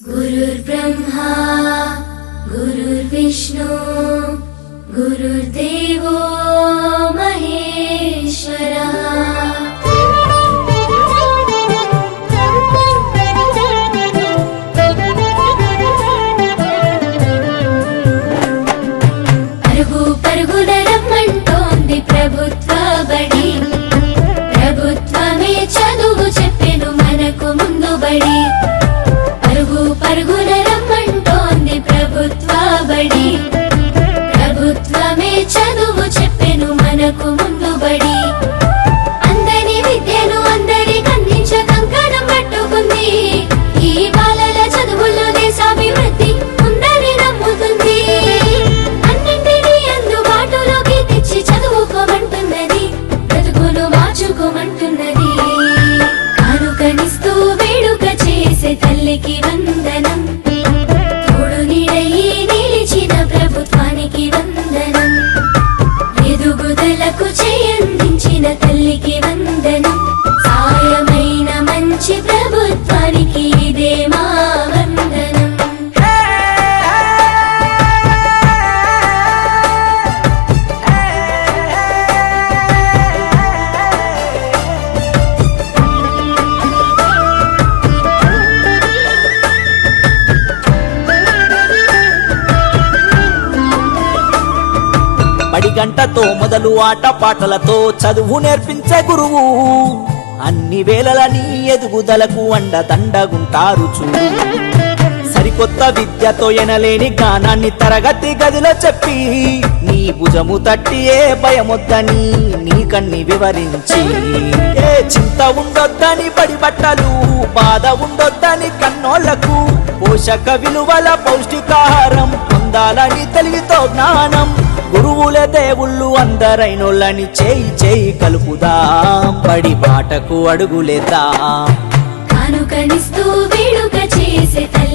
गुरुर्ब्रह्मा गुरुर्विष्णु गुरुर्देवो महेश्वरः। పరుగు పరుగున రమ్మంటోంది ప్రభుత్వ బడి, ప్రభుత్వమే చదువు చెప్పెను మనకు ముందు బడి. పరుగు పరుగున రమ్మంటోంది ప్రభుత్వ బడి, ప్రభుత్వమే చదువు చెప్పెను మనకు ముందు బడి. అందరి విద్యను అందరికి అందించ కంకణం పట్టుకుంది, ఈ బాలల చదువుల్లో దేశాభివృద్ధి ఉందని నమ్ముతుంది. అన్నింటినీ అందుబాటులోకి తెచ్చి చదువుకోమంటున్నది, బ్రతుకును మార్చుకోమంటున్నది. కానుకనిస్తూ వేడుక చేసే తల్లికి వందనం, తోడు నీడయి నిలిచిన ప్రభుత్వానికి వందనం. ఎదుగుదలకు చేయందించిన తల్లికి వందనం, సాయమైన మంచి ప్రభుత్వానికి ఇదే మా వందనం. బడి గంటతో మొదలు ఆట పాటలతో చదువు నేర్పించే గురువు, అన్ని వేళల నీ ఎదుగుదలకు అండదండగుంటారు చూడు. సరికొత్త విద్యతో ఎనలేని జ్ఞానాన్ని తరగతి గదిలో చెప్పి, నీ భుజము తట్టి ఏ భయమొద్దని నీకన్ని వివరించి, ఏ చింత ఉండొద్దని బడి బట్టలు, బాధ ఉండొద్దని కన్నోళ్లకు, పోషక విలువల పౌష్టికాహారం పొందాలని తెలివితో జ్ఞానం. గురువులే దేవుళ్ళు అందరైనోళ్ళని చేయి చేయి కలుపుదాం, బడి బాటకు అడుగులేద్దాం. కానుకనిస్తూ వేడుక చేసే తల్లి